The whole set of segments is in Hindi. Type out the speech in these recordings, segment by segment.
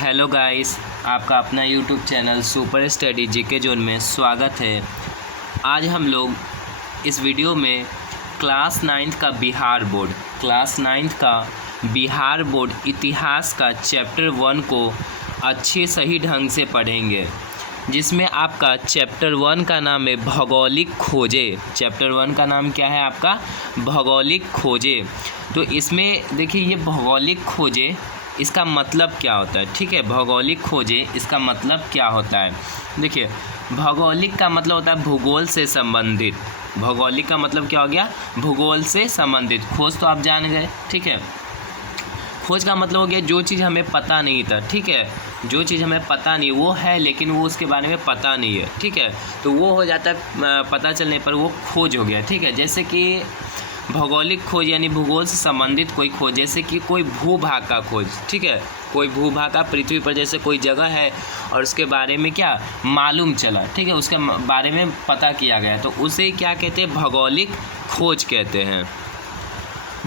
हेलो गाइस, आपका अपना YouTube channel super study GK zone में स्वागत है। आज हम लोग इस वीडियो में क्लास 9th का बिहार बोर्ड इतिहास का चैप्टर 1 को अच्छे सही ढंग से पढ़ेंगे, जिसमें आपका चैप्टर 1 का नाम है भौगोलिक खोजें। चैप्टर 1 का नाम क्या है आपका? भौगोलिक खोजें। तो इसमें देखिए, ये भौगोलिक खोजें इसका मतलब क्या होता है। ठीक है, भौगोलिक खोजें इसका मतलब क्या होता है। देखिए, भौगोलिक का मतलब होता है भूगोल से संबंधित। भौगोलिक का मतलब क्या हो गया? भूगोल से संबंधित। खोज तो आप जान गए। ठीक है, खोज का मतलब हो गया जो चीज़ हमें पता नहीं था। ठीक है, जो चीज़ हमें पता नहीं वो है, लेकिन वो उसके बारे में पता नहीं है। ठीक है, तो वो हो जाता है, पता चलने पर वो खोज हो गया। ठीक है, जैसे कि भौगोलिक खोज यानी भूगोल से संबंधित कोई खोज, जैसे कि कोई भूभाग का खोज। ठीक है, कोई भूभाग का, पृथ्वी पर जैसे कोई जगह है और उसके बारे में क्या मालूम चला। ठीक है, उसके बारे में पता किया गया, तो उसे क्या कहते हैं? भौगोलिक खोज कहते हैं।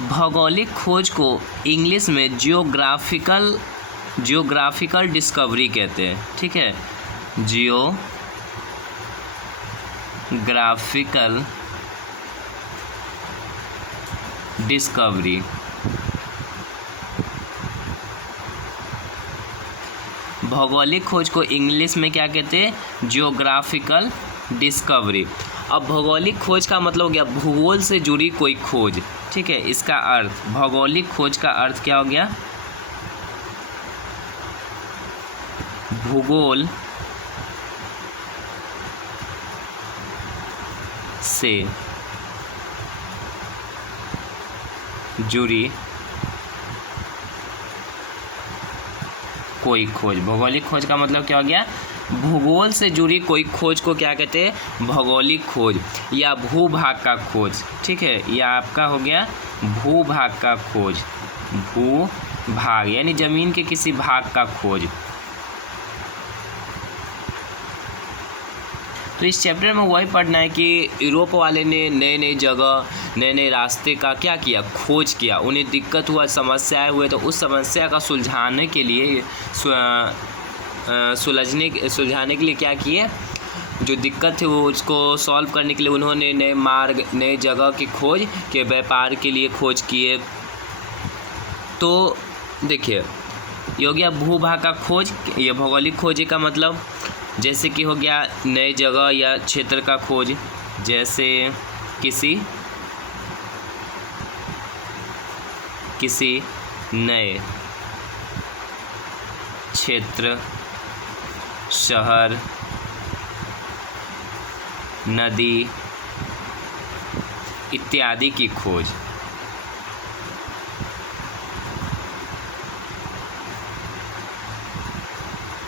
भौगोलिक खोज को इंग्लिश में जियोग्राफिकल डिस्कवरी कहते हैं। ठीक है, जियोग्राफिकल डिस्कवरी। भौगोलिक खोज को इंग्लिश में क्या कहते हैं? Geographical discovery. अब भौगोलिक खोज का मतलब हो गया भूगोल से जुड़ी कोई खोज। ठीक है, इसका अर्थ, भौगोलिक खोज का अर्थ क्या हो गया? भूगोल से जुड़ी कोई खोज। भौगोलिक खोज का मतलब क्या हो गया? भूगोल से जुड़ी कोई खोज को क्या कहते हैं? भौगोलिक खोज या भूभाग का खोज। ठीक है, यह आपका हो गया भूभाग का खोज। भूभाग यानी जमीन के किसी भाग का खोज। तो इस चैप्टर में वही पढ़ना है कि यूरोप वाले ने नए नए जगह, नए नए रास्ते का क्या किया? खोज किया। उन्हें दिक्कत हुआ, समस्याएं हुए, तो उस समस्या का सुलझाने के लिए सुलझाने के लिए क्या किए? जो दिक्कत थी वो उसको सॉल्व करने के लिए उन्होंने नए मार्ग, नए जगह की खोज के, व्यापार के लिए खोज किए। तो देखिए, ये हो गया भूभाग का खोज। ये भौगोलिक खोज का मतलब, जैसे कि हो गया नए जगह या क्षेत्र का खोज, जैसे किसी नए क्षेत्र, शहर, नदी इत्यादि की खोज।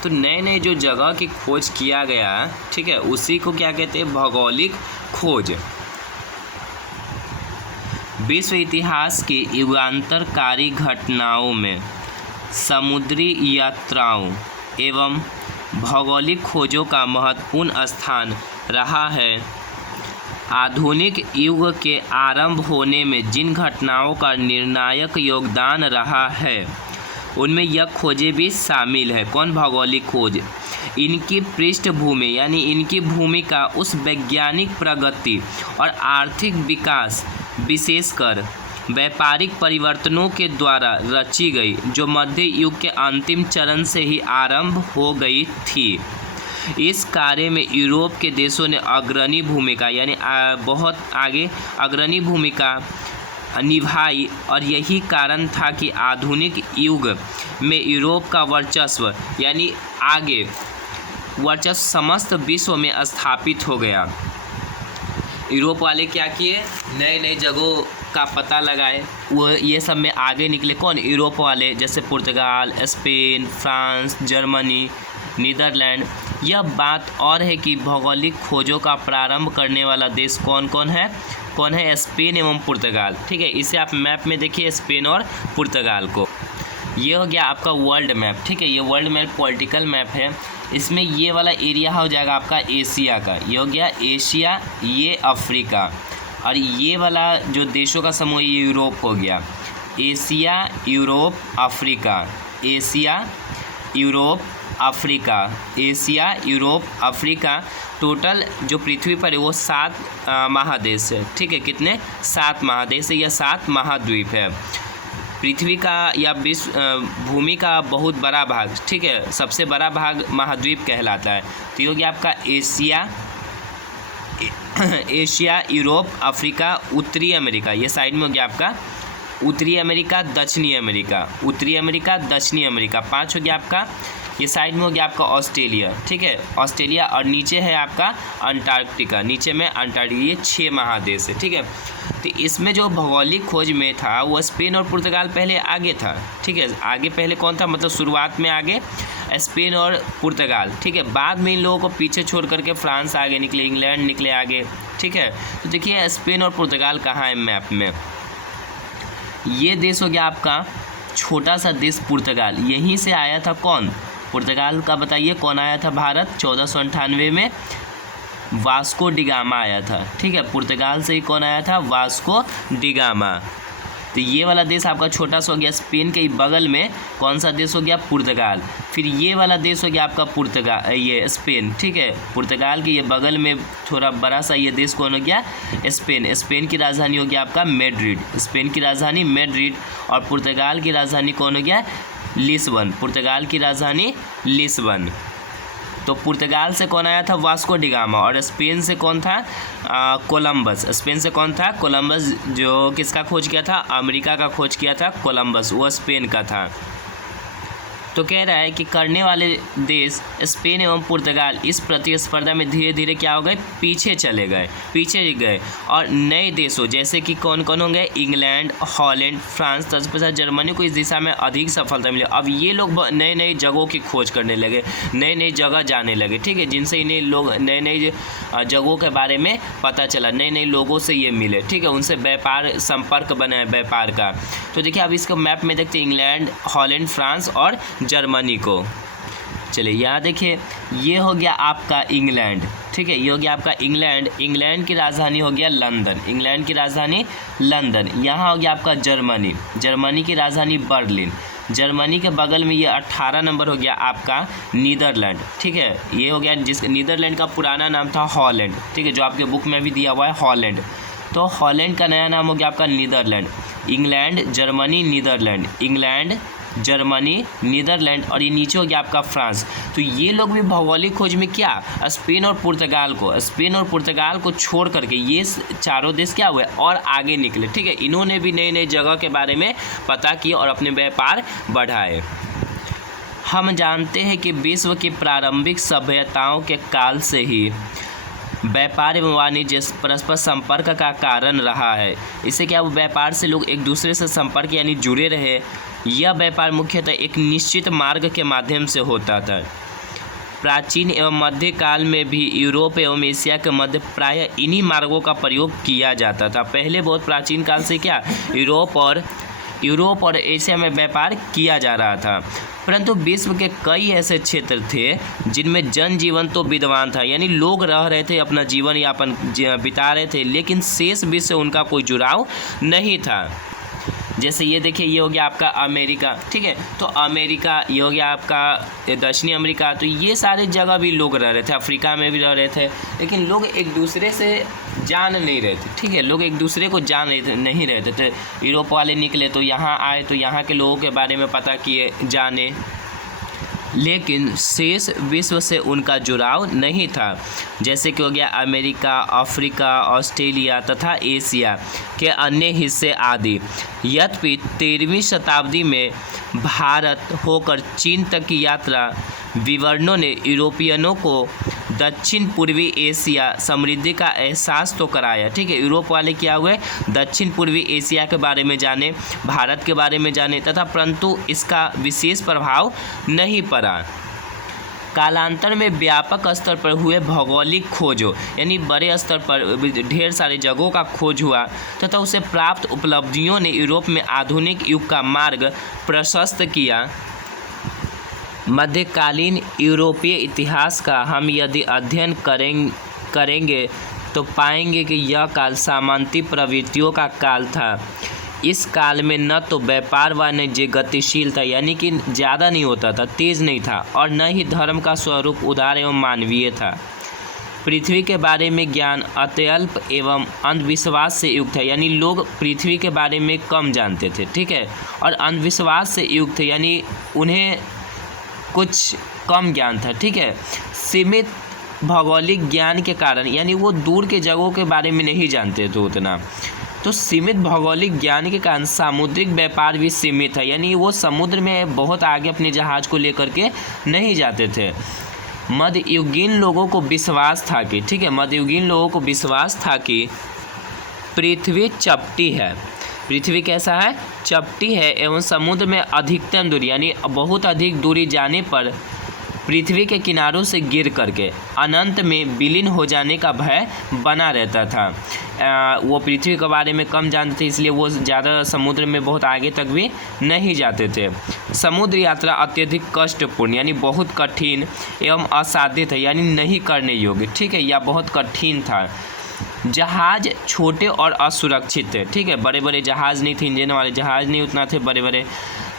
तो नए नए जो जगह की खोज किया गया, ठीक है, उसी को क्या कहते हैं? भौगोलिक खोज। विश्व इतिहास की युगांतरकारी घटनाओं में समुद्री यात्राओं एवं भौगोलिक खोजों का महत्वपूर्ण स्थान रहा है। आधुनिक युग के आरंभ होने में जिन घटनाओं का निर्णायक योगदान रहा है, उनमें यह खोजें भी शामिल है। कौन? भौगोलिक खोज। इनकी पृष्ठभूमि यानी इनकी भूमिका उस वैज्ञानिक प्रगति और आर्थिक विकास, विशेषकर व्यापारिक परिवर्तनों के द्वारा रची गई, जो मध्य युग के अंतिम चरण से ही आरंभ हो गई थी। इस कार्य में यूरोप के देशों ने अग्रणी भूमिका यानी बहुत आगे अग्रणी भूमिका निभाई, और यही कारण था कि आधुनिक युग में यूरोप का वर्चस्व यानी आगे वर्चस्व समस्त विश्व में स्थापित हो गया। यूरोप वाले क्या किए? नए नए जगहों का पता लगाए, वो ये सब में आगे निकले। कौन? यूरोप वाले, जैसे पुर्तगाल, स्पेन, फ्रांस, जर्मनी, नीदरलैंड। यह बात और है कि भौगोलिक खोजों का प्रारंभ करने वाला देश कौन कौन है? स्पेन एवं पुर्तगाल। ठीक है, इसे आप मैप में देखिए, स्पेन और पुर्तगाल को। ये हो गया आपका वर्ल्ड मैप। ठीक है, ये वर्ल्ड मैप पॉलिटिकल मैप है। इसमें ये वाला एरिया हो जाएगा आपका एशिया का। ये हो गया एशिया, ये अफ्रीका, और ये वाला जो देशों का समूह ये यूरोप हो गया। Asia, Europe, Africa, Asia, Europe, Africa, Asia, Europe, Africa, total जो पृथ्वी पर है वो 7 महादेश है। ठीक है, कितने? 7 महादेश है या 7 महाद्वीप है। पृथ्वी का या विश्व भूमि का बहुत बड़ा भाग, ठीक है, सबसे बड़ा भाग महाद्वीप कहलाता है। तो ये हो गया आपका एशिया, यूरोप, अफ्रीका, उत्तरी अमेरिका, ये साइड में हो गया आपका उत्तरी अमेरिका, दक्षिणी अमेरिका, उत्तरी अमेरिका, दक्षिणी अमेरिका, 5 हो गया आपका। ये साइड में हो गया आपका ऑस्ट्रेलिया, ठीक है, ऑस्ट्रेलिया, और नीचे है आपका अंटार्कटिका, नीचे में अंटार्कटिका, ये 6 महादेश है। ठीक है, तो इसमें जो भौगोलिक खोज में था वो स्पेन और पुर्तगाल पहले आगे था। ठीक है, आगे पहले कौन था, मतलब शुरुआत में आगे स्पेन और पुर्तगाल। ठीक है, बाद में इन लोगों को पीछे छोड़ करके फ्रांस आगे निकले, इंग्लैंड निकले आगे। ठीक है, तो देखिए स्पेन और पुर्तगाल कहाँ है मैप में। ये देश हो गया आपका छोटा सा देश पुर्तगाल, यहीं से आया था कौन, पुर्तगाल का बताइए कौन आया था भारत 1498 में, वास्को डिगामा आया था। ठीक है, पुर्तगाल से ही कौन आया था, वास्को डिगामा। तो ये वाला देश आपका छोटा सा हो गया, स्पेन के बगल में कौन सा देश हो गया, पुर्तगाल। फिर ये वाला देश हो गया आपका ये स्पेन। ठीक है, पुर्तगाल के ये बगल में थोड़ा बड़ा सा ये देश कौन हो गया, स्पेन। स्पेन की राजधानी हो गया आपका मैड्रिड, स्पेन की राजधानी मैड्रिड, और पुर्तगाल की राजधानी कौन हो गया, लिस्बन, पुर्तगाल की राजधानी लिस्बन। तो पुर्तगाल से कौन आया था, वास्को डिगामा, और स्पेन से कौन था, कोलंबस। स्पेन से कौन था, कोलंबस, जो किसका खोज किया था, अमेरिका का खोज किया था कोलंबस, वो स्पेन का था। तो कह रहा है कि करने वाले देश स्पेन एवं पुर्तगाल इस प्रतिस्पर्धा में धीरे धीरे क्या हो गए, पीछे चले गए, पीछे गए, और नए देशों जैसे कि कौन कौन होंगे, इंग्लैंड, हॉलैंड, फ्रांस, तत्पश्चात जर्मनी को इस दिशा में अधिक सफलता मिली। अब ये लोग नए नए जगहों की खोज करने लगे, नए नए जगह जाने लगे। ठीक है, जिनसे इन्हें लोग नए नए जगहों के बारे में पता चला, नए नए लोगों से ये मिले। ठीक है, उनसे व्यापार संपर्क बना है व्यापार का। तो देखिए अब इसको मैप में देखते हैं, इंग्लैंड, हॉलैंड, फ्रांस और जर्मनी को। चलिए यहाँ देखिए, ये हो गया आपका इंग्लैंड। ठीक है, ये हो गया आपका इंग्लैंड, इंग्लैंड की राजधानी हो गया लंदन, इंग्लैंड की राजधानी लंदन। यहाँ हो गया आपका जर्मनी, जर्मनी की राजधानी बर्लिन, जर्मनी के बगल में ये 18 नंबर हो गया आपका नीदरलैंड। ठीक है, ये हो गया जिस नीदरलैंड का पुराना नाम था हॉलैंड। ठीक है, जो आपके बुक में भी दिया हुआ है हॉलैंड, तो हॉलैंड का नया नाम हो गया आपका Netherland. England, Germany, Netherland, England, Germany, Netherland, और ये नीचे हो गया आपका फ्रांस। तो ये लोग भी भौगोलिक खोज में क्या, स्पेन और पुर्तगाल को छोड़ करके ये चारों देश क्या हुए और आगे निकले। ठीक है, इन्होंने भी नए नए जगह के बारे में पता किया और अपने व्यापार बढ़ाए। हम जानते हैं कि विश्व की प्रारंभिक सभ्यताओं के काल से ही व्यापार एवं वाणिज्य परस्पर संपर्क का कारण रहा है। इससे क्या, व्यापार से लोग एक दूसरे से संपर्क यानी जुड़े रहे। यह व्यापार मुख्यतः एक निश्चित मार्ग के माध्यम से होता था। प्राचीन एवं मध्यकाल में भी यूरोप एवं एशिया के मध्य प्रायः इन्हीं मार्गों का प्रयोग किया जाता था। पहले बहुत प्राचीन काल से क्या, यूरोप और एशिया में व्यापार किया जा रहा था, परंतु विश्व के कई ऐसे क्षेत्र थे जिनमें जनजीवन तो विद्यमान था, यानी लोग रह रहे थे, अपना जीवन यापन बिता रहे थे, लेकिन शेष विश्व से उनका कोई जुड़ाव नहीं था। जैसे ये देखिए, ये हो गया आपका अमेरिका। ठीक है, तो अमेरिका, ये हो गया आपका दक्षिणी अमेरिका। तो ये सारे जगह भी लोग रह रहे थे, अफ्रीका में भी रह रहे थे, लेकिन लोग एक दूसरे से जान नहीं रहे थे। ठीक है, लोग एक दूसरे को जान नहीं रहे थे। यूरोप वाले निकले तो यहाँ आए, तो यहाँ के लोगों के बारे में पता किए, जाने, लेकिन शेष विश्व से उनका जुड़ाव नहीं था। जैसे कि हो गया अमेरिका, अफ्रीका, ऑस्ट्रेलिया तथा एशिया के अन्य हिस्से आदि। यद्यपि 13वीं शताब्दी में भारत होकर चीन तक की यात्रा विवरणों ने यूरोपियनों को दक्षिण पूर्वी एशिया समृद्धि का एहसास तो कराया। ठीक है, यूरोप वाले क्या हुए, दक्षिण पूर्वी एशिया के बारे में जाने, भारत के बारे में जाने, तथा परंतु इसका विशेष प्रभाव नहीं पड़ा। कालांतर में व्यापक स्तर पर हुए भौगोलिक खोजों, यानी बड़े स्तर पर ढेर सारे जगहों का खोज हुआ तथा उसे प्राप्त उपलब्धियों ने यूरोप में आधुनिक युग का मार्ग प्रशस्त किया। मध्यकालीन यूरोपीय इतिहास का हम यदि अध्ययन करेंगे तो पाएंगे कि यह काल सामंती प्रवृत्तियों का काल था। इस काल में न तो व्यापार वाणिज्य गतिशील था, यानी कि ज़्यादा नहीं होता था, तेज नहीं था, और न ही धर्म का स्वरूप उदार एवं मानवीय था। पृथ्वी के बारे में ज्ञान अत्यल्प एवं अंधविश्वास से युक्त है, यानी लोग पृथ्वी के बारे में कम जानते थे, ठीक है, और अंधविश्वास से युक्त है, यानी उन्हें कुछ कम ज्ञान था, ठीक है। सीमित भौगोलिक ज्ञान के कारण, यानी वो दूर के जगहों के बारे में नहीं जानते थे उतना, तो सीमित भौगोलिक ज्ञान के कारण सामुद्रिक व्यापार भी सीमित है, यानी वो समुद्र में बहुत आगे अपने जहाज़ को लेकर के नहीं जाते थे। मध्ययुगीन लोगों को विश्वास था कि, ठीक है, मध्ययुगीन लोगों को विश्वास था कि पृथ्वी चपटी है, पृथ्वी कैसा है, चपटी है, एवं समुद्र में अधिकतम दूरी, यानी बहुत अधिक दूरी जाने पर पृथ्वी के किनारों से गिर करके अनंत में विलीन हो जाने का भय बना रहता था। वो पृथ्वी के बारे में कम जानते थे, इसलिए वो ज़्यादा समुद्र में बहुत आगे तक भी नहीं जाते थे। समुद्र यात्रा अत्यधिक कष्टपूर्ण, यानी बहुत कठिन एवं असाध्य था, यानी नहीं करने योग्य, ठीक है, या बहुत कठिन था। जहाज़ छोटे और असुरक्षित थे, ठीक है, बड़े बड़े जहाज़ नहीं थे, इंजन वाले जहाज़ नहीं उतना थे बड़े बड़े,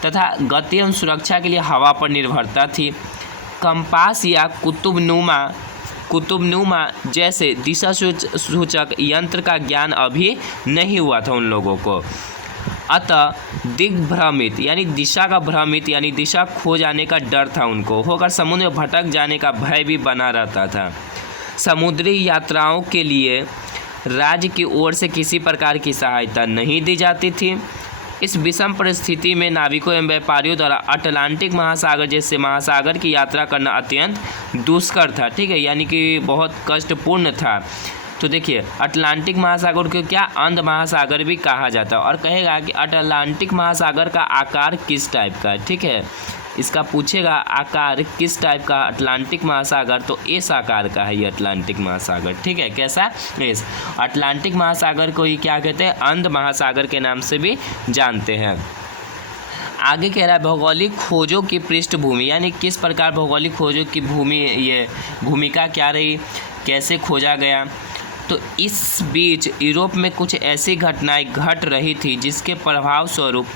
तथा गति एवं सुरक्षा के लिए हवा पर निर्भरता थी। कंपास या कुतुबनुमा जैसे दिशा सूचक यंत्र का ज्ञान अभी नहीं हुआ था उन लोगों को। अतः दिग्भ्रमित, यानी दिशा का भ्रमित, यानी दिशा खो जाने का डर था उनको, होकर समुद्र में भटक जाने का भय भी बना रहता था। समुद्री यात्राओं के लिए राज्य की ओर से किसी प्रकार की सहायता नहीं दी जाती थी। इस विषम परिस्थिति में नाविकों एवं व्यापारियों द्वारा अटलांटिक महासागर जैसे महासागर की यात्रा करना अत्यंत दुष्कर था, ठीक है, यानी कि बहुत कष्टपूर्ण था। तो देखिए, अटलांटिक महासागर को क्या अंध महासागर भी कहा जाता है, और कहेगा कि अटलांटिक महासागर का आकार किस टाइप का है, ठीक है, इसका पूछेगा आकार किस टाइप का अटलांटिक महासागर, तो इस आकार का है ये अटलांटिक महासागर, ठीक है, कैसा, इस अटलांटिक महासागर को ही क्या कहते हैं, अंध महासागर के नाम से भी जानते हैं। आगे कह रहा है भौगोलिक खोजों की पृष्ठभूमि, यानी किस प्रकार भौगोलिक खोजों की भूमिका क्या रही, कैसे खोजा गया। तो इस बीच यूरोप में कुछ ऐसी घटनाएं घट रही थी जिसके प्रभाव स्वरूप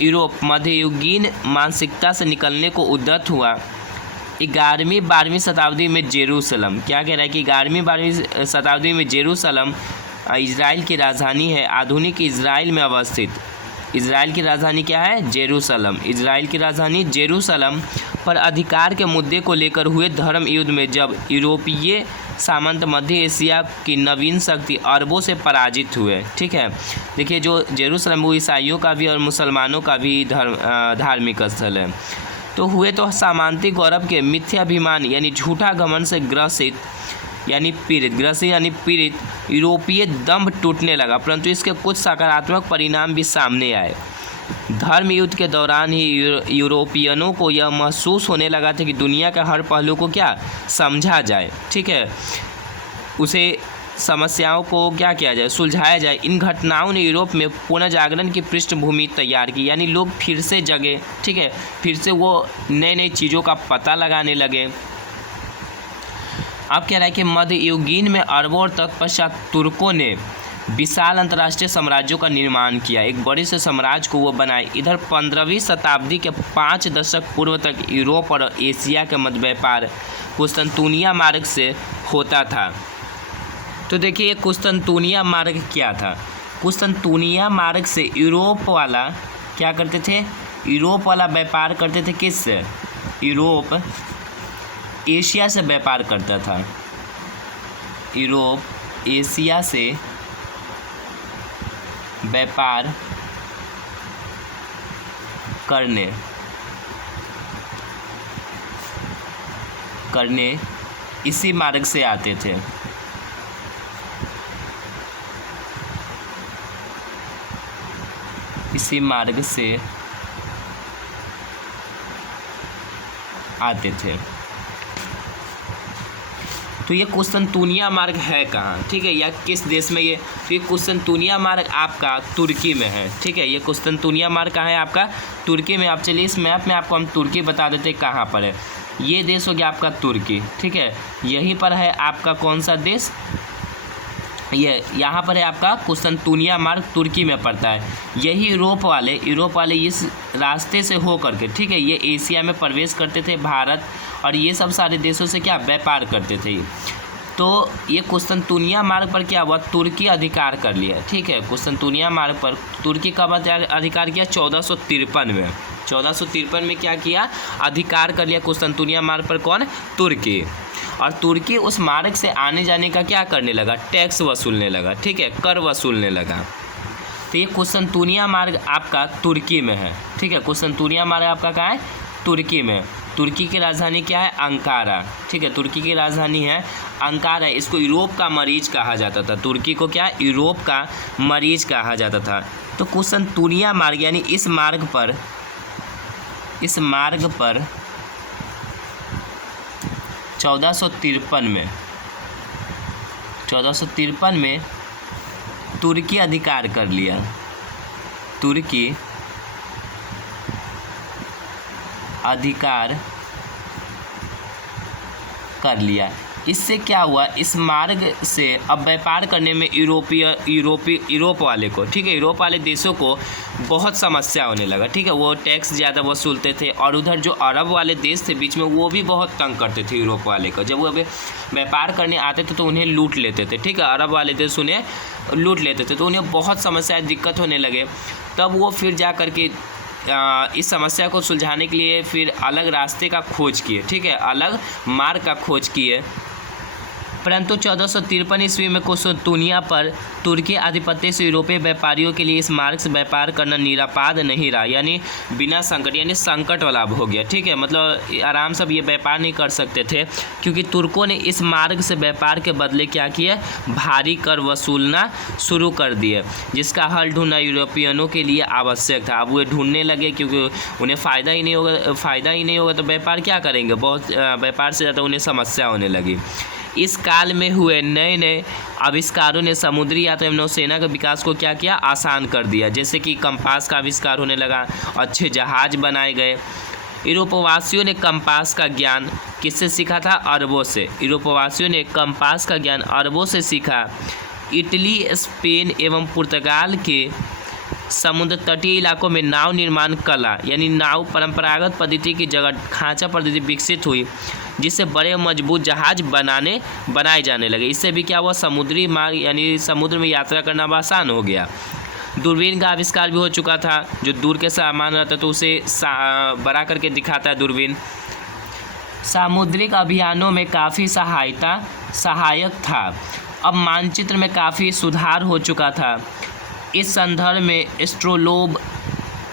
यूरोप मध्ययुगीन मानसिकता से निकलने को उद्यत हुआ। 11वीं-12वीं शताब्दी में जेरूसलम, क्या कह रहा है कि 11वीं-12वीं शताब्दी में जेरूसलम इजराइल की राजधानी है, आधुनिक इजराइल में अवस्थित। इजराइल की राजधानी क्या है, जेरूसलम, इजराइल की राजधानी जेरूसलम पर अधिकार के मुद्दे को लेकर हुए धर्म युद्ध में जब यूरोपीय सामंत मध्य एशिया की नवीन शक्ति अरबों से पराजित हुए, ठीक है। देखिए, जो जेरूसलम वो ईसाइयों का भी और मुसलमानों का भी धार्मिक स्थल है। तो हुए तो सामंती गौरव के मिथ्याभिमान यानी झूठा घमंड से ग्रसित यानी पीड़ित यूरोपीय दंभ टूटने लगा, परंतु इसके कुछ सकारात्मक परिणाम भी सामने आए। धर्म युद्ध के दौरान ही यूरोपियनों को यह महसूस होने लगा था कि दुनिया के हर पहलू को क्या समझा जाए, ठीक है, उसे समस्याओं को क्या किया जाए, सुलझाया जाए। इन घटनाओं ने यूरोप में पुनर्जागरण की पृष्ठभूमि तैयार की, यानी लोग फिर से जगे, ठीक है, फिर से वो नई नई चीज़ों का पता लगाने लगे। अब कह रहा है कि मध्ययुगीन में अरबों और तत्पश्चात तुर्कों ने विशाल अंतर्राष्ट्रीय साम्राज्यों का निर्माण किया, एक बड़े से साम्राज्य को वो बनाए। इधर 15वीं शताब्दी के 5 दशक पूर्व तक यूरोप और एशिया के मध्य व्यापार कुस्तुनतुनिया मार्ग से होता था। तो देखिए, कुस्तुनतुनिया मार्ग क्या था, कुस्तुनतुनिया मार्ग से यूरोप वाला क्या करते थे, यूरोप वाला व्यापार करते थे, किससे, यूरोप एशिया से व्यापार करता था, यूरोप एशिया से व्यापार करने इसी मार्ग से आते थे। इसी मार्ग से आते थे। तो ये कुस्तुनतुनिया मार्ग है कहाँ, ठीक है, या किस देश में ये, तो ये कुस्तुनतुनिया मार्ग आपका तुर्की में है, ठीक है, ये कुस्तुनतुनिया मार्ग कहाँ है आपका, तुर्की में। आप चलिए इस मैप में आपको हम तुर्की बता देते कहाँ पर है। ये देश हो गया आपका तुर्की, ठीक है, यहीं पर है आपका कौन सा देश, ये यहाँ पर है आपका कुस्तुनतुनिया मार्ग, तुर्की में पड़ता है। यही यूरोप वाले इस रास्ते से हो करके, ठीक है, ये एशिया में प्रवेश करते थे, भारत और ये सब सारे देशों से क्या व्यापार करते थे। तो ये कुस्तुनतुनिया मार्ग पर क्या हुआ, तुर्की अधिकार कर लिया, ठीक है। कुस्तुनतुनिया मार्ग पर तुर्की कब अधिकार किया, 1453 में। 1453 में क्या किया, अधिकार कर लिया कुस्तुनतुनिया मार्ग पर, कौन, तुर्की। और तुर्की उस मार्ग से आने जाने का क्या करने लगा, टैक्स वसूलने लगा, ठीक है, कर वसूलने लगा। तो ये कुस्तुनतुनिया मार्ग आपका तुर्की में है, ठीक है। कुस्तुनतुनिया मार्ग आपका कहाँ है, तुर्की में। तुर्की की राजधानी क्या है, अंकारा, ठीक है। तुर्की की राजधानी है अंकारा। इसको यूरोप का मरीज कहा जाता था। तुर्की को क्या, यूरोप का मरीज कहा जाता था। तो कुस्तुनतुनिया मार्ग यानी इस मार्ग पर 1453 में तुर्की अधिकार कर लिया। तुर्की अधिकार कर लिया। इससे क्या हुआ, इस मार्ग से अब व्यापार करने में यूरोप वाले को, ठीक है, यूरोप वाले देशों को बहुत समस्या होने लगा, ठीक है। वो टैक्स ज़्यादा वसूलते थे और उधर जो अरब वाले देश थे बीच में, वो भी बहुत तंग करते थे यूरोप वाले को। जब वो व्यापार करने आते थे तो उन्हें लूट लेते थे, ठीक है। अरब वाले देश उन्हें लूट लेते थे, तो उन्हें बहुत समस्याएं, दिक्कत होने लगे। तब वो फिर जा कर के इस समस्या को सुलझाने के लिए फिर अलग रास्ते का खोज किए, ठीक है, अलग मार्ग का खोज किए। परंतु 1453 ईस्वी में कुस्तुनतुनिया पर तुर्की आधिपत्य से यूरोपीय व्यापारियों के लिए इस मार्ग से व्यापार करना निरापद नहीं रहा, यानी बिना संकट, यानी संकट वाला हो गया, ठीक है। मतलब आराम से ये व्यापार नहीं कर सकते थे, क्योंकि तुर्कों ने इस मार्ग से व्यापार के बदले क्या किया, भारी कर वसूलना शुरू कर दिए, जिसका हल ढूंढना यूरोपियनों के लिए आवश्यक था। अब वे ढूंढने लगे, क्योंकि उन्हें फ़ायदा ही नहीं होगा तो व्यापार क्या करेंगे, बहुत व्यापार से ज़्यादा उन्हें समस्या होने लगी। इस काल में हुए नए नए आविष्कारों ने समुद्री यात्रा एवं नौसेना के विकास को क्या किया, आसान कर दिया। जैसे कि कंपास का आविष्कार होने लगा, अच्छे जहाज बनाए गए। यूरोपवासियों ने कंपास का ज्ञान किससे सीखा था, अरबों से। यूरोपवासियों ने कंपास का ज्ञान अरबों से सीखा। इटली, स्पेन एवं पुर्तगाल के समुद्र तटीय इलाकों में नाव निर्माण कला, यानी नाव परंपरागत पद्धति की जगह खांचा पद्धति विकसित हुई, जिससे बड़े मजबूत जहाज बनाए जाने लगे। इससे भी क्या हुआ, समुद्री मार्ग यानी समुद्र में यात्रा करना आसान हो गया। दूरबीन का आविष्कार भी हो चुका था, जो दूर के सामान रहता तो उसे बड़ा करके दिखाता है दूरबीन। सामुद्रिक अभियानों में काफ़ी सहायक था। अब मानचित्र में काफ़ी सुधार हो चुका था। इस संदर्भ में एस्ट्रोलोब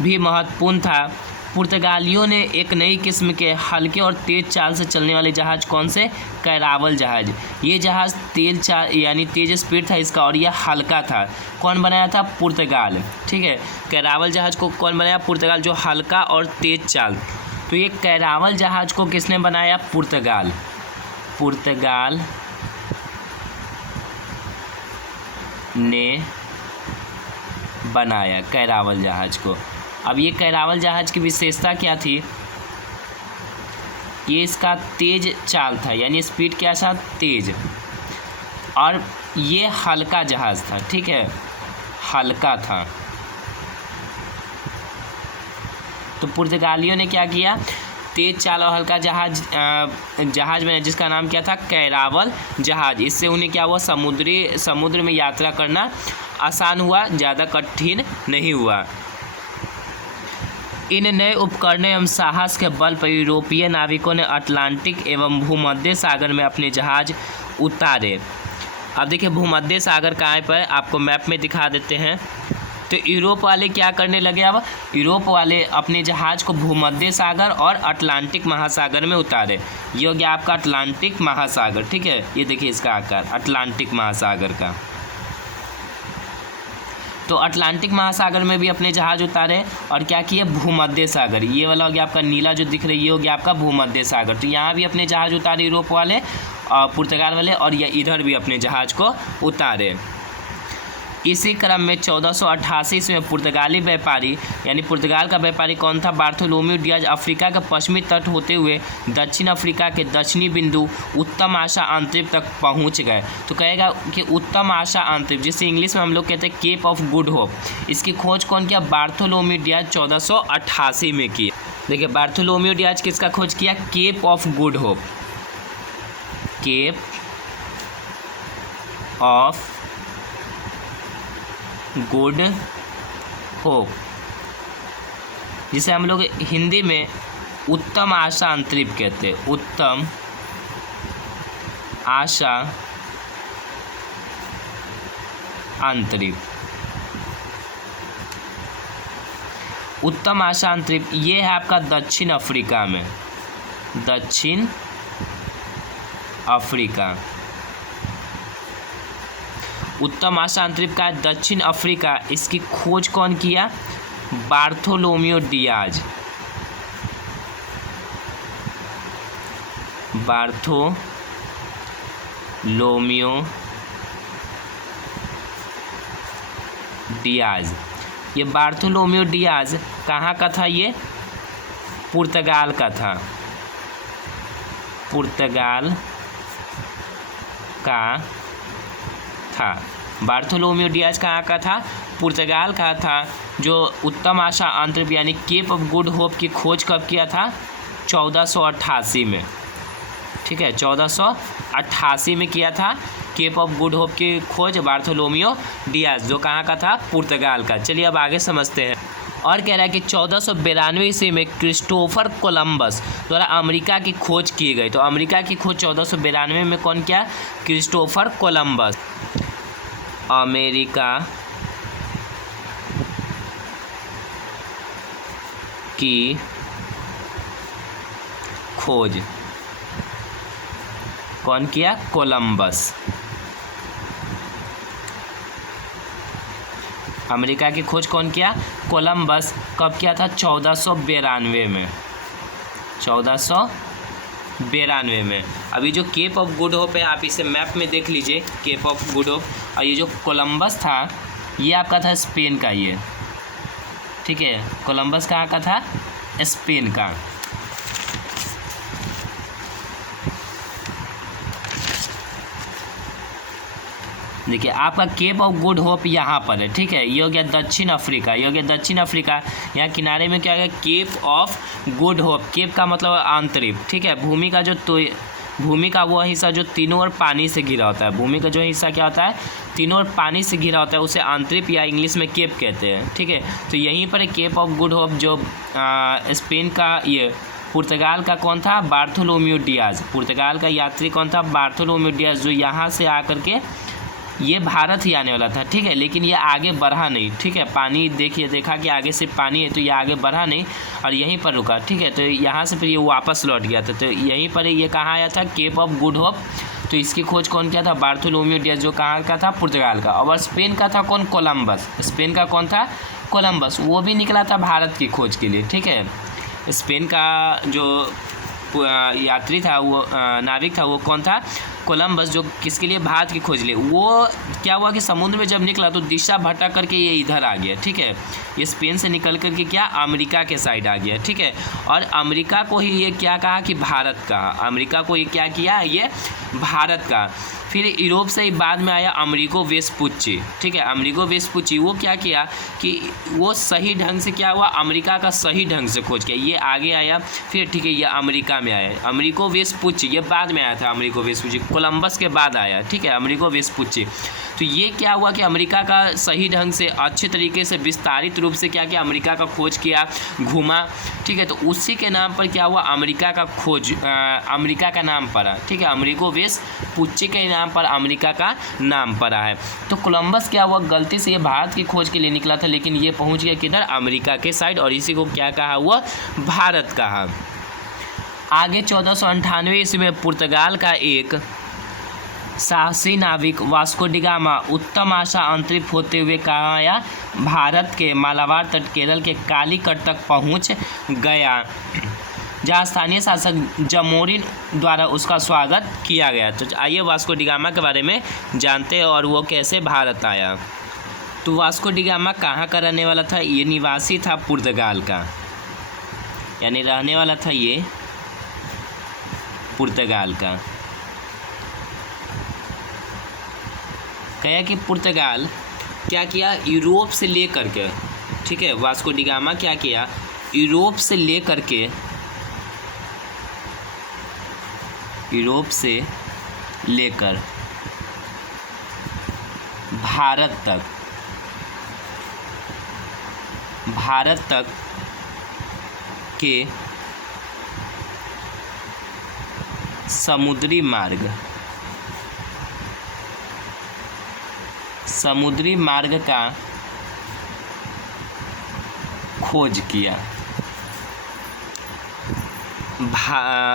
भी महत्वपूर्ण था। पुर्तगालियों ने एक नई किस्म के हल्के और तेज़ चाल से चलने वाले जहाज, कौन से, कैरावल जहाज। ये जहाज तेज चाल यानी तेज स्पीड था इसका, और यह हल्का था। कौन बनाया था, पुर्तगाल, ठीक है। कैरावल जहाज को कौन बनाया, पुर्तगाल, जो हल्का और तेज चाल। तो ये कैरावल जहाज को किसने बनाया, पुर्तगाल ने बनाया कैरावल जहाज को। अब ये कैरावल जहाज की विशेषता क्या थी, ये इसका तेज चाल था, यानी स्पीड क्या था, तेज, और ये हल्का जहाज था, ठीक है, हल्का था। तो पुर्तगालियों ने क्या किया, तेज चाल और हल्का जहाज बनाया, जिसका नाम क्या था, कैरावल जहाज। इससे उन्हें क्या हुआ, समुद्र में यात्रा करना आसान हुआ, ज़्यादा कठिन नहीं हुआ। इन नए उपकरणों एवं साहस के बल पर यूरोपीय नाविकों ने अटलांटिक एवं भूमध्य सागर में अपने जहाज उतारे। अब देखिए भूमध्य सागर कहाँ पर, आपको मैप में दिखा देते हैं। तो यूरोप वाले क्या करने लगे, अब यूरोप वाले अपने जहाज को भूमध्य सागर और अटलांटिक महासागर में उतारे। ये हो गया आपका अटलांटिक महासागर, ठीक है। ये देखिए इसका आकार अटलांटिक महासागर का। तो अटलांटिक महासागर में भी अपने जहाज उतारे और क्या किए, भूमध्य सागर, ये वाला हो गया आपका नीला जो दिख रही है, ये हो गया आपका भूमध्य सागर। तो यहाँ भी अपने जहाज उतारे यूरोप वाले और पुर्तगाल वाले, और ये इधर भी अपने जहाज को उतारे। इसी क्रम में 1488 में पुर्तगाली व्यापारी यानी पुर्तगाल का व्यापारी कौन था? बार्थोलोम्यू डियाज अफ्रीका के पश्चिमी तट होते हुए दक्षिण अफ्रीका के दक्षिणी बिंदु उत्तम आशा अंतरिप तक पहुंच गए। तो कहेगा कि उत्तम आशा अंतरिप, जिसे इंग्लिश में हम लोग कहते हैं केप ऑफ गुड होप, इसकी खोज कौन किया? बार्थोलोम्यू डियाज 1488 में की। देखिए बार्थोलोम्यू डियाज किसका खोज किया? Cape of Good Hope, Cape of Good Hope, जिसे हम लोग हिंदी में उत्तम आशा अंतरिप कहते हैं। उत्तम आशा अंतरिप, उत्तम आशा अंतरिप ये है आपका दक्षिण अफ्रीका में, दक्षिण अफ्रीका। उत्तम आशा अंतरिप का दक्षिण अफ्रीका, इसकी खोज कौन किया? Bartholomew Diaz, Bartholomew Diaz. ये बार्थोलोम्यू डियाज कहाँ का था? ये पुर्तगाल का था, पुर्तगाल का था। बार्थोलोम्यू डियाज कहाँ का था? पुर्तगाल का था, जो उत्तम आशा अंतरिप यानी केप ऑफ गुड होप की खोज कब किया था? 1488 में। ठीक है, 1488 में किया था केप ऑफ गुड होप की खोज बार्थोलोम्यू डियाज, जो कहाँ का था? पुर्तगाल का। चलिए अब आगे समझते हैं। और कह रहा है कि 1492 ईस्वी में क्रिस्टोफर कोलंबस द्वारा अमेरिका की खोज की गई। तो अमेरिका की खोज 1492 में कौन किया? Christopher Columbus. अमेरिका की खोज कौन किया? कोलंबस। अमेरिका की खोज कौन किया? कोलंबस। कब किया था? 1492 में, 1492 में। अभी जो केप ऑफ गुड होप है आप इसे मैप में देख लीजिए, केप ऑफ गुड होप। और ये जो कोलंबस था ये आपका था स्पेन का, ये ठीक है। कोलंबस कहाँ का था? स्पेन का। देखिए आपका केप ऑफ गुड होप यहाँ पर है, ठीक है। ये हो गया दक्षिण अफ्रीका, ये हो गया दक्षिण अफ्रीका। यहाँ किनारे में क्या है? Cape of Good Hope. Cape का मतलब आंतरिक, ठीक है। भूमि का जो भूमि का वो हिस्सा जो तीनों ओर पानी से घिरा होता है, भूमि का जो हिस्सा क्या होता है? तीनों ओर पानी से घिरा होता है, उसे आंतरिक या इंग्लिश में केप कहते हैं, ठीक है। तो यहीं पर केप ऑफ गुड होप जो स्पेन का, ये पुर्तगाल का कौन था? Bartholomew Diaz. पुर्तगाल का यात्री कौन था? बार्थोलोम्यू डियाज, जो यहाँ से आकर के ये भारत ही आने वाला था, ठीक है। लेकिन ये आगे बढ़ा नहीं, ठीक है। पानी देखा कि आगे से पानी है, तो ये आगे बढ़ा नहीं और यहीं पर रुका, ठीक है। तो यहाँ से फिर ये वापस लौट गया था। तो यहीं पर ये कहाँ आया था? Cape of Good Hope. तो इसकी खोज कौन किया था? बार्थोलोम्यू डियाज, जो कहाँ का था? पुर्तगाल का। और स्पेन का था कौन? कोलंबस। स्पेन का कौन था? कोलंबस। वो भी निकला था भारत की खोज के लिए, ठीक है। स्पेन का जो यात्री था, वो नाविक था, वो कौन था? कोलंबस, जो किसके लिए? भारत की खोज लिए। वो क्या हुआ कि समुद्र में जब निकला तो दिशा भटक करके ये इधर आ गया, ठीक है। ये स्पेन से निकल करके क्या? अमेरिका के साइड आ गया, ठीक है। और अमेरिका को ही ये क्या कहा कि भारत कहा, अमेरिका को ये क्या किया? ये भारत का। फिर यूरोप से ही बाद में आया अमेरिको वेस्पुच्ची, ठीक है। अमेरिको वेस्पुच्ची वो क्या किया कि वो सही ढंग से क्या हुआ? अमेरिका का सही ढंग से खोज किया। ये आगे आया, फिर ठीक है ये अमेरिका में आया। अमेरिको वेस्पुच्ची ये बाद में आया था, अमेरिको वेस्पुच्ची कोलंबस के बाद आया, ठीक है, अमेरिको वेस्पुच्ची। तो ये क्या हुआ कि अमेरिका का सही ढंग से अच्छे तरीके से विस्तारित रूप से क्या किया? अमेरिका का खोज किया, घूमा, ठीक है। तो उसी के नाम पर क्या हुआ? अमेरिका का खोज, अमेरिका का नाम पड़ा, ठीक है। अमेरिको वेस्पुच्ची के नाम पर अमेरिका का नाम पड़ा है। तो कोलंबस क्या हुआ? गलती से ये भारत की खोज के लिए निकला था, लेकिन ये पहुंच गया किधर? अमेरिका के साइड, और इसी को क्या कहा हुआ? भारत कहा। आगे 1498 ईस्वी में पुर्तगाल का एक साहसी नाविक वास्को डी गामा उत्तम आशा अंतरिप होते हुए कहाँ आया? भारत के मालाबार तट केरल के कालीकट तक पहुंच गया, जहाँ स्थानीय शासक जमोरिन द्वारा उसका स्वागत किया गया। तो आइए वास्को डी गामा के बारे में जानते हैं और वो कैसे भारत आया। तो वास्को डी गामा कहाँ का रहने वाला था? ये निवासी था पुर्तगाल का, यानी रहने वाला था ये पुर्तगाल का। कहा कि पुर्तगाल क्या किया, यूरोप से लेकर के, ठीक है, वास्को डी गामा क्या किया, यूरोप से लेकर के, यूरोप से लेकर भारत तक के समुद्री मार्ग का खोज किया।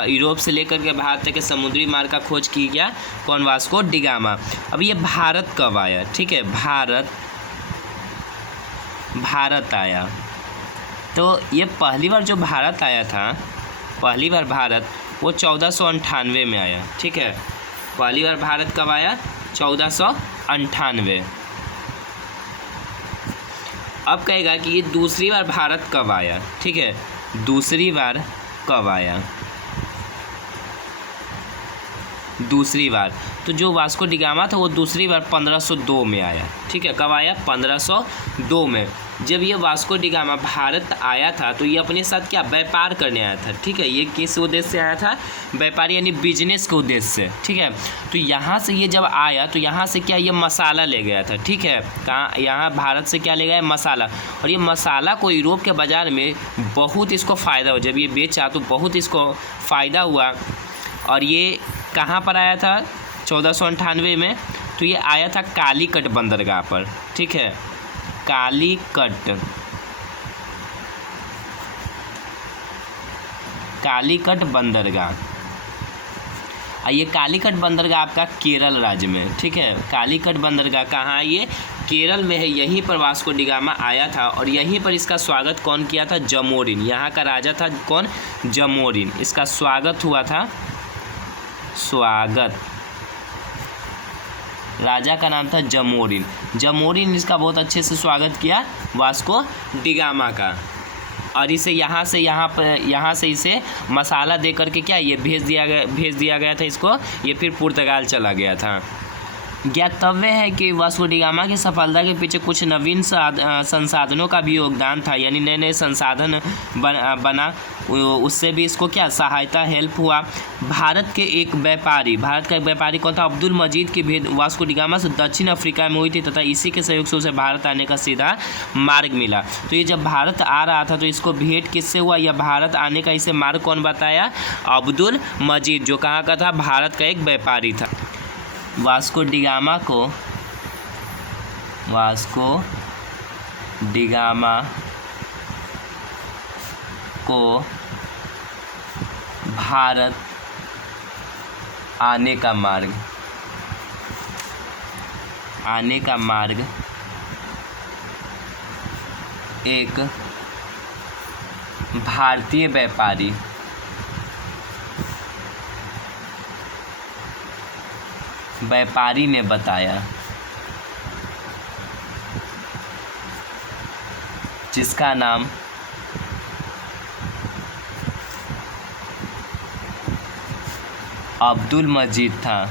यूरोप से लेकर के भारत तक के समुद्री मार्ग का खोज किया कौन? Vasco D gamma. अब ये भारत कब आया? ठीक है, भारत आया। तो ये पहली बार जो भारत आया था, पहली बार भारत वो 1498 में आया। ठीक है, पहली बार भारत कब आया? 1498। अब कहेगा कि ये दूसरी बार भारत कब आया? ठीक है, दूसरी बार कब आया? दूसरी बार तो जो वास्को डी गामा था वो दूसरी बार 1502 में आया। ठीक है, कब आया? 1502 में। जब ये वास्को डी गामा भारत आया था तो ये अपने साथ क्या, व्यापार करने आया था। ठीक है, ये किस उद्देश्य से आया था? व्यापार यानी बिजनेस के उद्देश्य से। ठीक है, तो यहाँ से ये जब आया तो यहाँ से क्या, ये मसाला ले गया था। ठीक है, कहाँ? यहाँ भारत से क्या ले गया? मसाला। और ये मसाला को यूरोप के बाज़ार में बहुत इसको फ़ायदा हुआ। जब ये बेचा तो बहुत इसको फ़ायदा हुआ। और ये कहाँ पर आया था? 1498 में। तो ये आया था कालीकट बंदरगाह पर। ठीक है, कालीकट बंदरगाह। ये कालीकट बंदरगाह आपका केरल राज्य में। ठीक है, कालीकट बंदरगाह कहाँ है? ये केरल में है। यहीं पर वास्को डी गामा आया था और यहीं पर इसका स्वागत कौन किया था? जमोरिन। यहाँ का राजा था कौन? जमोरिन। इसका स्वागत हुआ था, राजा का नाम था जमोरिन। जमोरिन इसका बहुत अच्छे से स्वागत किया वास्को डी गामा का। और इसे यहाँ से इसे मसाला दे करके क्या, ये भेज दिया गया था इसको। ये फिर पुर्तगाल चला गया था। ज्ञातव्य है कि वास्को डी गामा की सफलता के पीछे कुछ नवीन संसाधनों का भी योगदान था, यानी नए नए संसाधन बना, उससे भी इसको क्या, सहायता, हेल्प हुआ। भारत का एक व्यापारी कौन था? अब्दुल मजीद की भेंट वास्को डी गामा से दक्षिण अफ्रीका में हुई थी तथा इसी के सहयोग से उसे भारत आने का सीधा मार्ग मिला। तो ये जब भारत आ रहा था तो इसको भेंट किससे हुआ? या भारत आने का इसे मार्ग कौन बताया? अब्दुल मजीद, जो कहाँ का था? भारत का एक व्यापारी था। वास्को डी गामा को भारत आने का मार्ग एक भारतीय व्यापारी ने बताया, जिसका नाम अब्दुल मजीद था।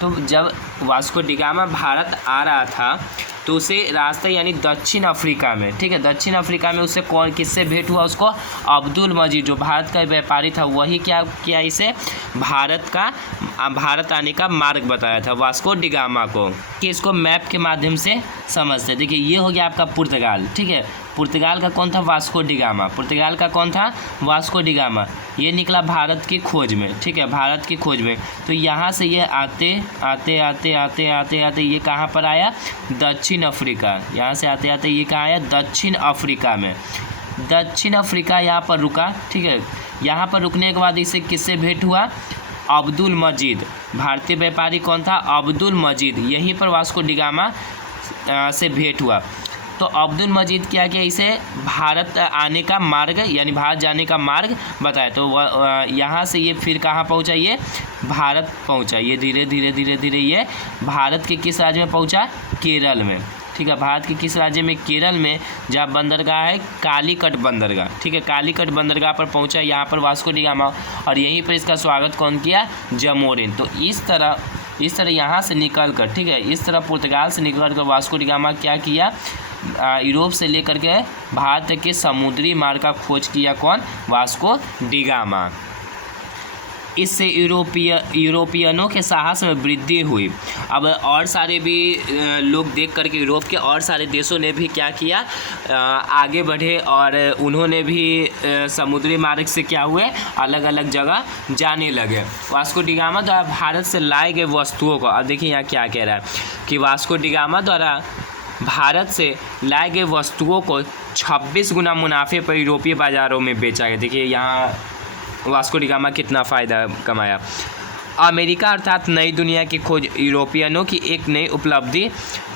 तो जब वास्को डी गामा भारत आ रहा था तो उसे रास्ता यानी दक्षिण अफ्रीका में, ठीक है, दक्षिण अफ्रीका में उसे किससे भेंट हुआ? उसको अब्दुल मजीद, जो भारत का व्यापारी था, वही क्या किया, इसे भारत आने का मार्ग बताया था वास्को डी गामा को। कि इसको मैप के माध्यम से समझते। देखिए, ये हो गया आपका पुर्तगाल। ठीक है, पुर्तगाल का कौन था? Vasco D gamma. पुर्तगाल का कौन था? Vasco D gamma. ये निकला भारत की खोज में। ठीक है, भारत की खोज में। तो यहाँ से ये आते ये कहाँ पर आया? दक्षिण अफ्रीका। यहाँ से आते आते ये कहाँ आया? दक्षिण अफ्रीका में। दक्षिण अफ्रीका यहाँ पर रुका। ठीक है, यहाँ पर रुकने के बाद इसे किससे भेंट हुआ? अब्दुल मजीद। भारतीय व्यापारी कौन था? अब्दुल मजीद। यहीं पर वास्को डी गामा से भेंट हुआ। तो अब्दुल मजीद क्या किया, इसे भारत आने का मार्ग यानी भारत जाने का मार्ग बताया। तो यहाँ से ये फिर कहाँ पहुँचा, ये भारत पहुँचा। ये धीरे धीरे धीरे धीरे ये भारत के किस राज्य में पहुँचा, केरल में। ठीक है, भारत के किस राज्य में, केरल में, जहाँ बंदरगाह है कालीकट बंदरगाह। ठीक है, कालीकट बंदरगाह पर पहुंचा यहाँ पर वास्को डी गामा, और यहीं पर इसका स्वागत कौन किया, जमोरिन। तो इस तरह यहाँ से निकल कर, ठीक है, इस तरह पुर्तगाल से निकल कर वास्को डी गामा क्या किया, यूरोप से लेकर के भारत के समुद्री मार्ग का खोज किया, कौन, वास्को डी गामा। इससे यूरोपियनों के साहस में वृद्धि हुई। अब और सारे भी लोग देख करके यूरोप के और सारे देशों ने भी क्या किया, आगे बढ़े और उन्होंने भी समुद्री मार्ग से क्या हुए, अलग अलग जगह जाने लगे। वास्को डी गामा द्वारा भारत से लाए गए वस्तुओं को, अब देखिए यहाँ क्या कह रहा है कि वास्को डी गामा द्वारा भारत से लाए गए वस्तुओं को 26 गुना मुनाफे पर यूरोपीय बाज़ारों में बेचा गया। देखिए यहाँ वास्को डी गामा कितना फ़ायदा कमाया। अमेरिका अर्थात नई दुनिया की खोज यूरोपियनों की एक नई उपलब्धि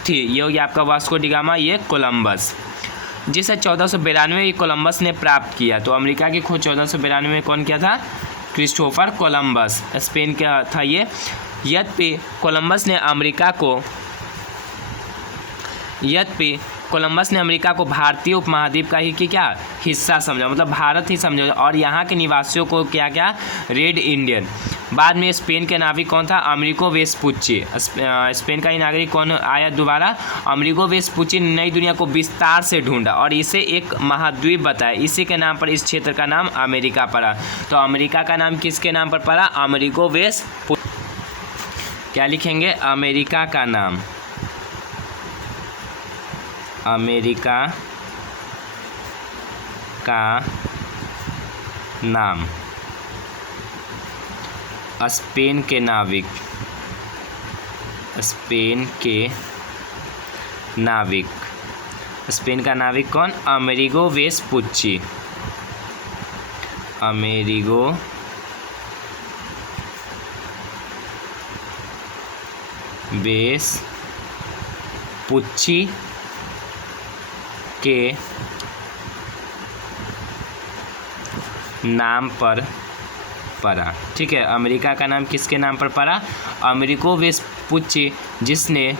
थी। ये हो गया आपका वास्को डी गामा, ये कोलंबस, जिसे 1492 कोलंबस ने प्राप्त किया। तो अमेरिका की खोज 1492 में कौन किया था, क्रिस्टोफर कोलंबस, स्पेन का था ये। यद्यपि कोलंबस ने अमेरिका को भारतीय उपमहाद्वीप का ही क्या हिस्सा समझा, मतलब भारत ही समझा, और यहाँ के निवासियों को क्या रेड इंडियन। बाद में स्पेन के नाविक कौन था, अमेरिको वेस्पुच्ची। स्पेन का ही नागरिक कौन आया दोबारा, अमेरिको वेस्पुच्ची ने नई दुनिया को विस्तार से ढूंढा और इसे एक महाद्वीप बताया। इसी के नाम पर इस क्षेत्र का नाम अमेरिका पड़ा। तो अमेरिका का नाम किसके नाम पर पड़ा, अमेरिको वेस्पुच्ची। क्या लिखेंगे, अमेरिका का नाम, अमेरिका का नाम स्पेन के नाविक कौन, अमेरिगो वेस्पुच्ची। अमेरिगो वेस्पुच्ची के नाम पर पड़ा। ठीक है, अमेरिका का नाम किसके नाम पर पड़ा, अमेरिको वेस्पुच्ची, जिसने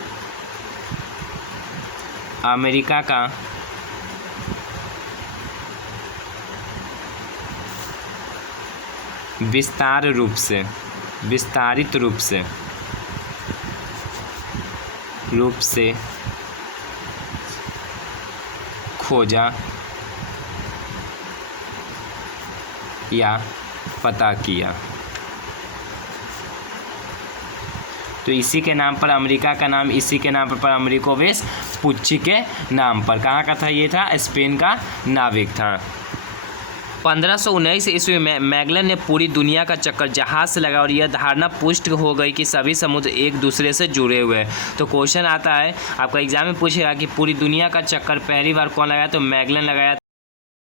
अमेरिका का विस्तारित रूप से खोजा या पता किया। तो इसी के नाम पर अमेरिका का नाम, इसी के नाम पर अमेरिको वेस्पुच्ची के नाम पर। कहाँ का था ये, था स्पेन का नाविक था। 1519 ईस्वी में मैगलन ने पूरी दुनिया का चक्कर जहाज से लगा और यह धारणा पुष्ट हो गई कि सभी समुद्र एक दूसरे से जुड़े हुए हैं। तो क्वेश्चन आता है आपका एग्जाम में पूछेगा कि पूरी दुनिया का चक्कर पहली बार कौन लगाया, तो मैगलन लगाया